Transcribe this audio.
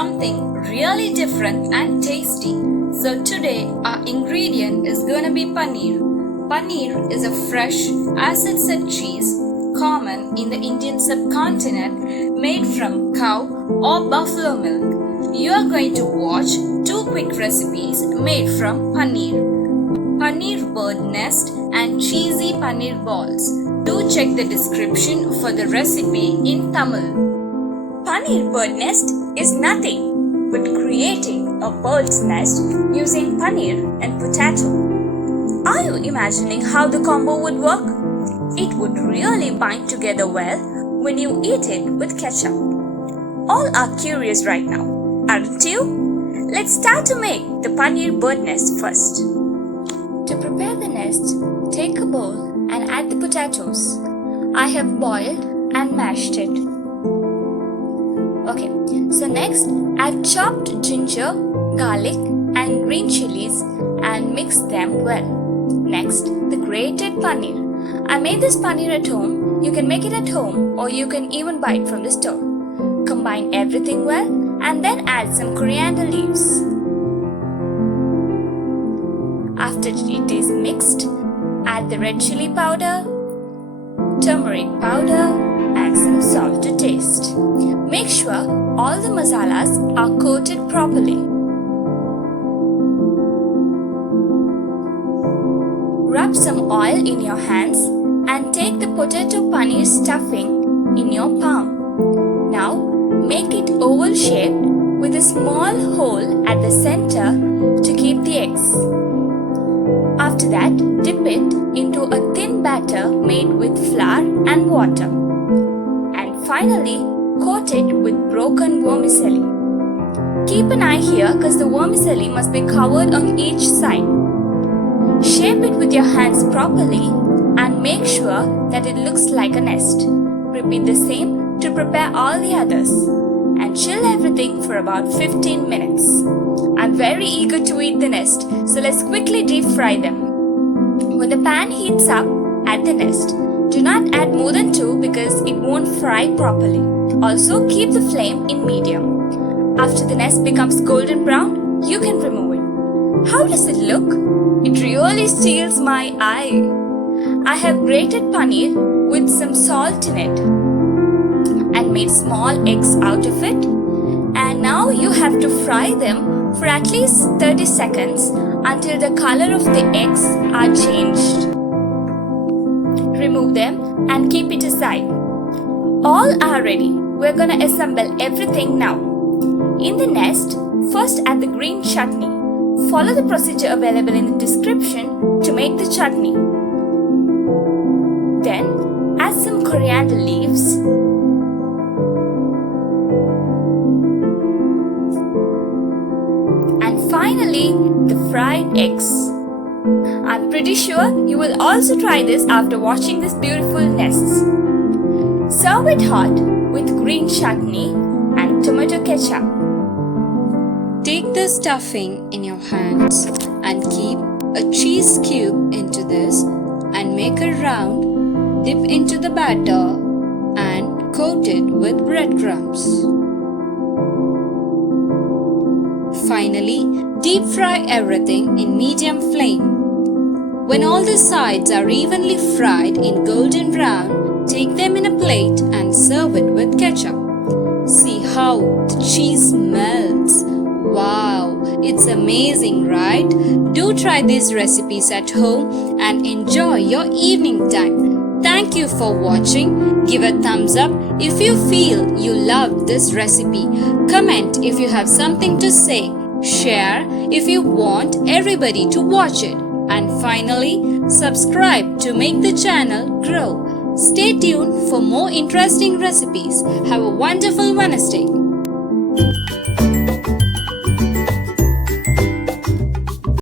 something really different and tasty. So today our ingredient is going to be paneer. Paneer is a fresh, acid-set cheese common in the Indian subcontinent made from cow or buffalo milk. You are going to watch two quick recipes made from paneer. Paneer Bird Nest and cheesy Paneer Balls. Do check the description for the recipe in Tamil. Paneer Bird Nest is nothing but creating a bird's nest using paneer and potato. Are you imagining how the combo would work? It would really bind together well when you eat it with ketchup. All are curious right now, aren't you? Let's start to make the Paneer Bird Nest first. To prepare the nest, take a bowl and add the potatoes. I have boiled and mashed it. Okay, so next add chopped ginger, garlic and green chilies and mix them well. Next, the grated paneer. I made this paneer at home. You can make it at home or you can even buy it from the store. Combine everything well and then add some coriander leaves. After it is mixed, add the red chili powder, turmeric powder and some salt to taste. Make sure all the masalas are coated properly. Rub some oil in your hands and take the potato paneer stuffing in your palm. Now make it oval shaped with a small hole at the center to keep the eggs. After that, dip it into a thin batter made with flour and water. And finally, coat it with broken vermicelli. Keep an eye here because the vermicelli must be covered on each side. Shape it with your hands properly and make sure that it looks like a nest. Repeat the same to prepare all the others. And chill everything for about 15 minutes. I'm very eager to eat the nest, so let's quickly deep fry them. When the pan heats up, add the nest. Do not add more than 2 because it won't fry properly. Also, keep the flame in medium. After the nest becomes golden brown, you can remove it. How does it look? It really steals my eye. I have grated paneer with some salt in it and made small eggs out of it. And now you have to fry them for at least 30 seconds until the color of the eggs are changed. Remove them and keep it aside. All are ready. We're gonna assemble everything now. In the nest, first add the green chutney. Follow the procedure available in the description to make the chutney. Then add some coriander leaves. And finally, the fried eggs. I'm pretty sure you will also try this after watching this beautiful nests. Serve it hot with green chutney and tomato ketchup. Take the stuffing in your hands and keep a cheese cube into this and make a round, dip into the batter and coat it with breadcrumbs. Finally, deep fry everything in medium flame. When all the sides are evenly fried in golden brown, take them in a plate and serve it with ketchup. See how the cheese melts. Wow, it's amazing, right? Do try these recipes at home and enjoy your evening time. Thank you for watching. Give a thumbs up if you feel you loved this recipe. Comment if you have something to say. Share if you want everybody to watch it. And finally, subscribe to make the channel grow. Stay tuned for more interesting recipes. Have a wonderful Wednesday.